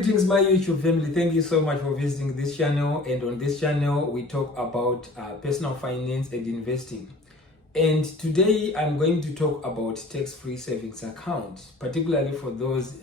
Greetings my YouTube family, thank you so much for visiting this channel. And on this channel we talk about personal finance and investing. And today I'm going to talk about tax-free savings account, particularly for those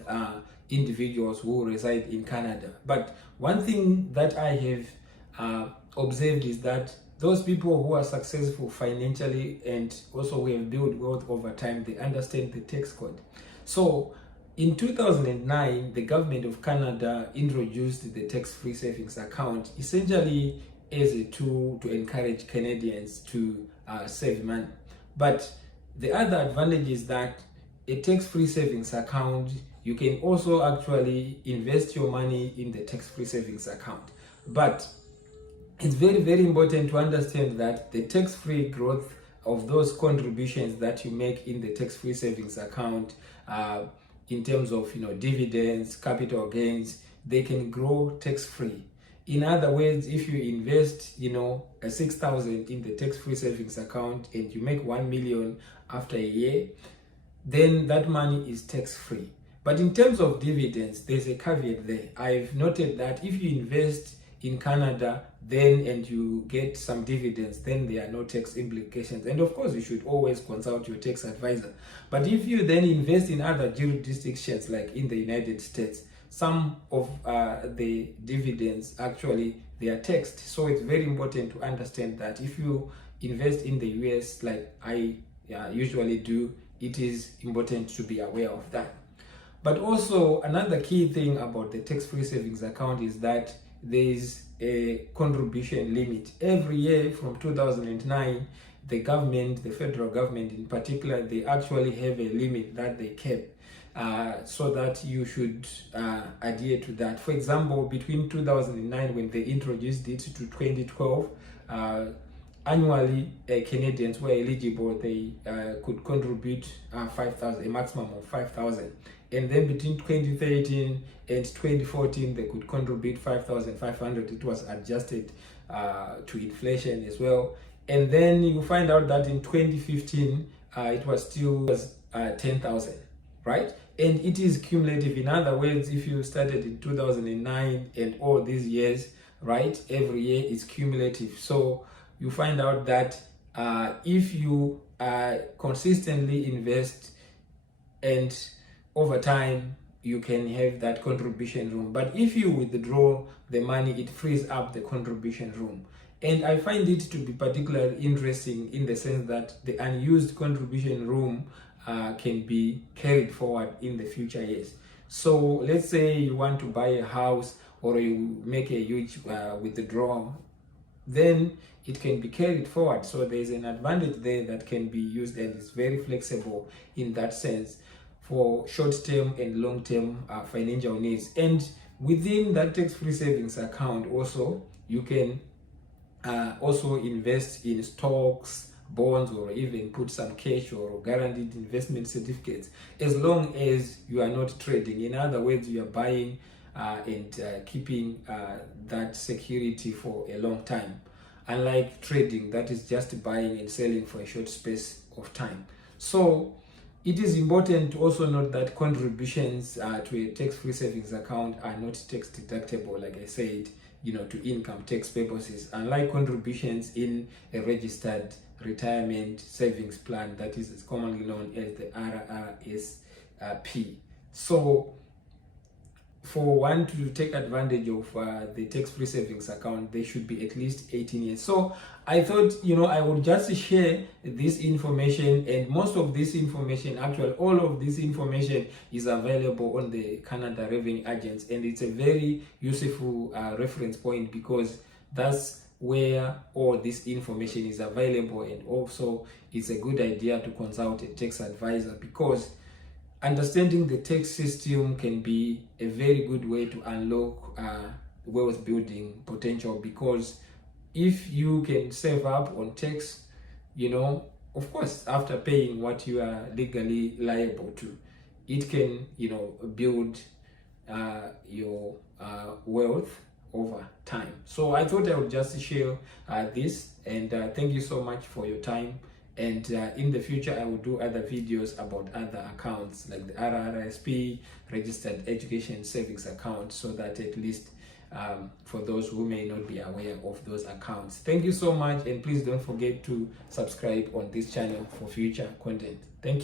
individuals who reside in Canada. But one thing that I have observed is that those people who are successful financially and also who have built wealth over time, they understand the tax code. So in 2009, the government of Canada introduced the tax-free savings account essentially as a tool to encourage Canadians to save money. But the other advantage is that a tax-free savings account, you can also actually invest your money in the tax-free savings account. But it's very, very important to understand that the tax-free growth of those contributions that you make in the tax-free savings account, in terms of dividends, capital gains, they can grow tax-free. In other words, if you invest a 6,000 in the tax-free savings account and you make 1 million after a year, then that money is tax-free. But in terms of dividends, there's a caveat there. I've noted that if you invest in Canada and you get some dividends, then there are no tax implications. And of course, you should always consult your tax advisor. But if you then invest in other jurisdictions, like in the United States, some of the dividends actually they are taxed. So it's very important to understand that if you invest in the US, like I usually do, it is important to be aware of that. But also another key thing about the tax-free savings account is that there is a contribution limit. Every year from 2009, the government, the federal government in particular, they actually have a limit that they kept so that you should adhere to that. For example, between 2009 when they introduced it to 2012, annually Canadians were eligible, they could contribute 5,000, a maximum of 5,000. And then between 2013 and 2014, they could contribute 5,500. It was adjusted to inflation as well. And then you find out that in 2015, it was still 10,000, right? And it is cumulative. In other words, if you started in 2009 and all these years, right, every year is cumulative. So you find out that if you consistently invest and over time, you can have that contribution room. But if you withdraw the money, it frees up the contribution room. And I find it to be particularly interesting in the sense that the unused contribution room can be carried forward in the future years. So let's say you want to buy a house or you make a huge withdrawal, then it can be carried forward. So there's an advantage there that can be used, and it's very flexible in that sense for short-term and long-term financial needs. And within that tax-free savings account also, you can also invest in stocks, bonds, or even put some cash or guaranteed investment certificates, as long as you are not trading. In other words, you are buying and keeping that security for a long time, unlike trading that is just buying and selling for a short space of time. So it is important to also note that contributions to a tax-free savings account are not tax deductible, like I said, to income tax purposes, unlike contributions in a registered retirement savings plan that is commonly known as the RRSP. So for one to take advantage of the tax-free savings account, they should be at least 18 years. So I thought, I would just share this information, and most of this information, actually all of this information is available on the Canada Revenue Agents, and it's a very useful reference point because that's where all this information is available. And also it's a good idea to consult a tax advisor, because understanding the tax system can be a very good way to unlock wealth building potential, because if you can save up on tax, of course, after paying what you are legally liable to, it can, build your wealth over time. So I thought I would just share this, and thank you so much for your time, And in the future I will do other videos about other accounts like the RRSP, Registered Education Savings Account, so that at least for those who may not be aware of those accounts. Thank you so much, and please don't forget to subscribe on this channel for future content. Thank you.